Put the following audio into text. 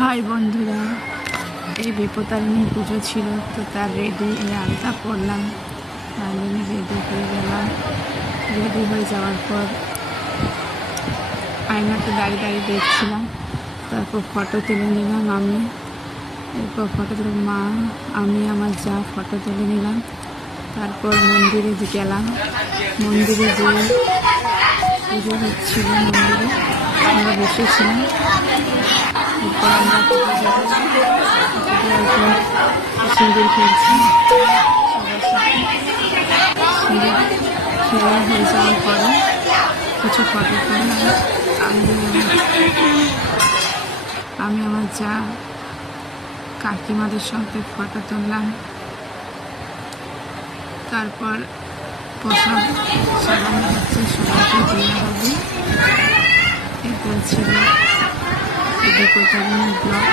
High বন্ধুরা, এই বিপত্তারিণী পুজো ছিল তো তার রেডি এই আলতা পরলাম, আমি রেডি হয়ে গেলাম। রেডি হয়ে যাওয়ার পর আয়নাতে দাঁড়িয়ে দাঁড়িয়ে দেখছিলাম, তারপর ফটো তুলে নিলাম। আমি এরপর ফটো তুলে মা আমি আমার যা ফটো তুলে নিলাম। তারপর মন্দিরে গেলাম। মন্দিরে যে পুজো হচ্ছিল মন্দিরে আমরা বসেছিলাম। এরপর আমরা সিঁদুর খেলছি সবার সাথে। সিঁদুর খেলা হয়ে যাওয়ার পরে কিছু ফটো তুললাম। আমি আমার যা কাকিমাদের সাথে ফটো তুললাম। তারপর প্রসাদ সাজানো হচ্ছে, সবাইকে দেওয়া হবে। এটা ছিল বিপত্তারিণী ব্লগ।